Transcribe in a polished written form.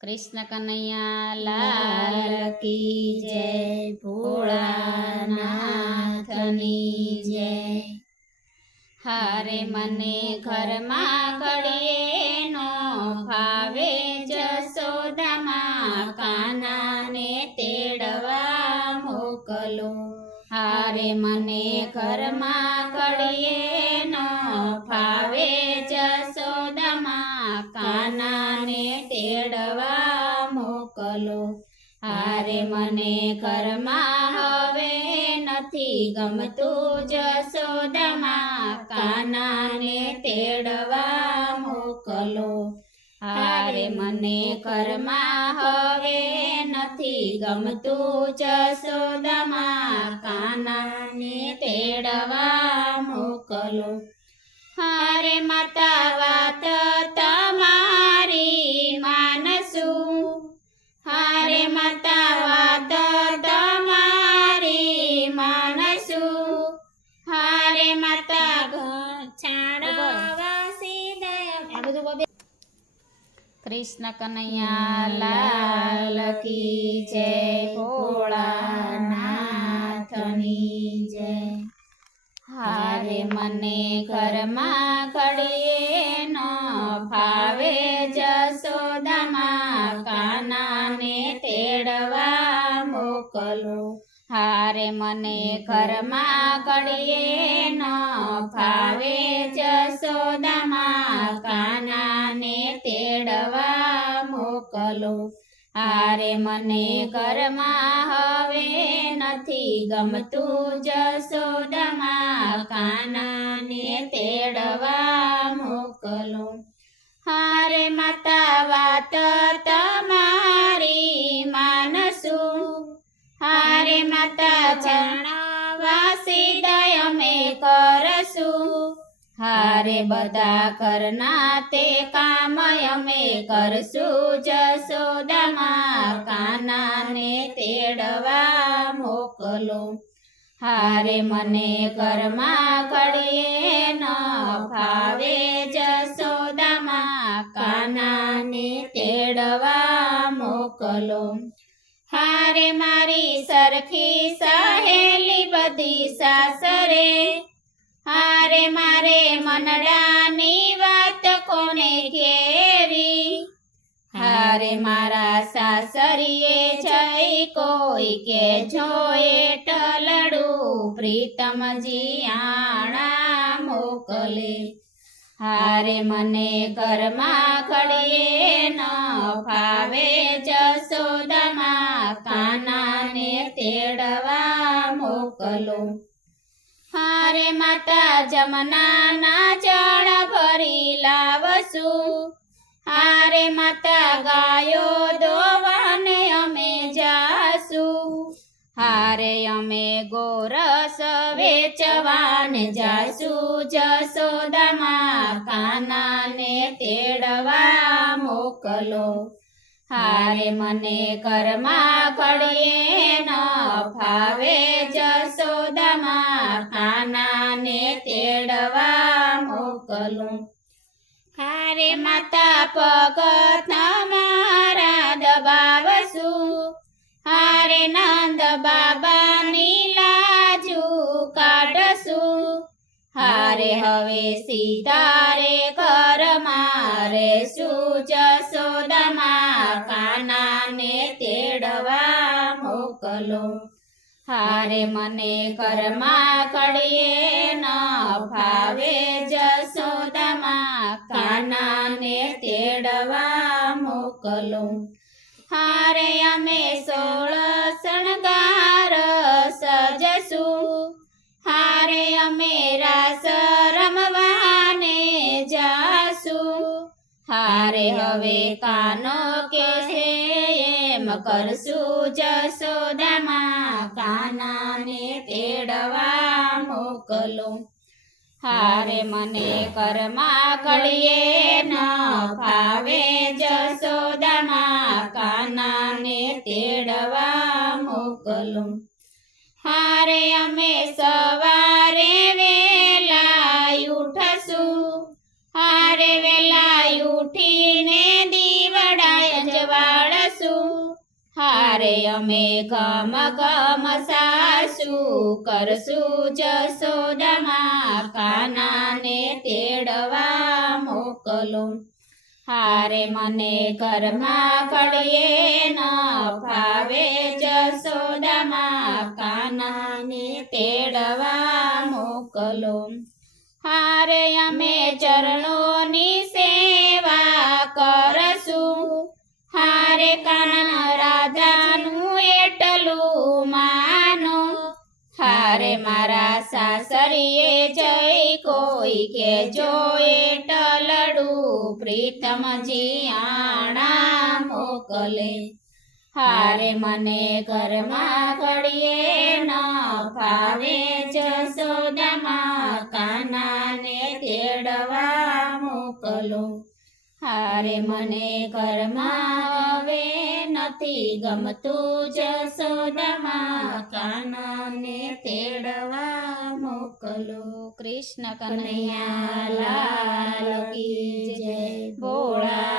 कृष्ण कन्हैया लाल की जय, भोळानाथनी जय। हारे मने घर में घड़िए नो भावे जसोदा मां काना ने तेड़वा मोकलो। हारे मने घर में घड़िए नो भावे जसोदा मां काना ने तेड़वा मोकलो। हारे मने घर में हवे नथी गमतु जसोदा मां काना ने तेड़वा मोकलो। हारे मने घर में हवे नथी गमतु जसोदा मां काना ने तेड़वा मोकलो। हारे माता वात तमारी मानसु। हारे माता वात तमारी मानसु। हारे माता कृष्ण कन्हैया लाल की जय, भोळानाथनी जय। हारे मने घर में घड़िए नो भावे जसोदा मां काना ने तेड़वा मोकलो। हारे मने घर में घड़िए नो भावे जसोदा मां काना ने तेड़वा मोकलो। हारे मने घर में हवे नथी गमतु जसोदा मां काना ने तेड़वा मोकलो। हारे माता वात तमारी मानसु। हारे माता जणावासी दया में करसु। हारे बधा करना ते काम अमे करसु जसोदा मां काना ने तेड़वा मोकलो। हारे मने घर में घड़िए न भावे जसोदा मां काना ने तेड़वा मोकलो। हारे मारी सरखी सहेली बधी सासरे। हारे मारे मनडानी वात कोने केवी। हारे मारा सासरीए जई कोई के जोए टलड़ू प्रीतम जी आना मोकले। हारे मने घर में घड़िए न भावे जसोदा मां काना ने तेड़वा मोकलो। हारे माता जमना ना जल भरी लावसु। हारे माता गायो दोवाने अमे जासु। हारे अमे गोरस वेचवाने जासु जसोदा मां काना ने तेड़वा मोकलो। हारे मने घर में घड़िए न भावे जसोदा मां काना ने तेड़वा मोकलो। हारे माता भगत मारा दबावसु। हारे नंद बाबा नीलाजू काढसु। हारे हवे सीतारे घर मारे सु जसोदा मां काना ने तेड़वा मोकलो। हारे मने घर में घड़िए न भावे जसोदा मां काना ने तेड़वा मोकलो। हारे अमे 16 शणगार सजसु। हारे अमे रास रमवाने जासु। हारे हवे कानो के एम करसु जसोदा मां काना ने तेड़वा मोकलो। हारे मने घर में घड़िए न भावे जसोदा मां काना ने तेड़वा मोकलो। हारे अमे सवारे वेला उठसु। हारे वेला उठीने दीवड़ा अंजवा હારે અમે ઘમ ઘમ સાસુ કરશું જસોદામાં કાનાને તેડવા મોકલો. હારે મને ઘરમાં ઘડીએ ન ફાવે જસોદામાં કાનાને તેડવા મોકલો. હારે અમે ચરણોની સેવા કરશું. હારે કાના રાધાનું એટલું માનો. હારે મારા સાસરીએ જઈ કોઈ કે જો એટલડું પ્રીતમજી આણા મોકલે. હારે મને ઘરમાં ઘડીએ ન ફાવે જસોદામાં કાનાને તેડવા મોકલો. હારે મને ઘરમાં હવે નથી ગમતું જસોદામાં કાનાને તેડવા મોકલો. કૃષ્ણ કનૈયા લાલ કી જય. ભોળા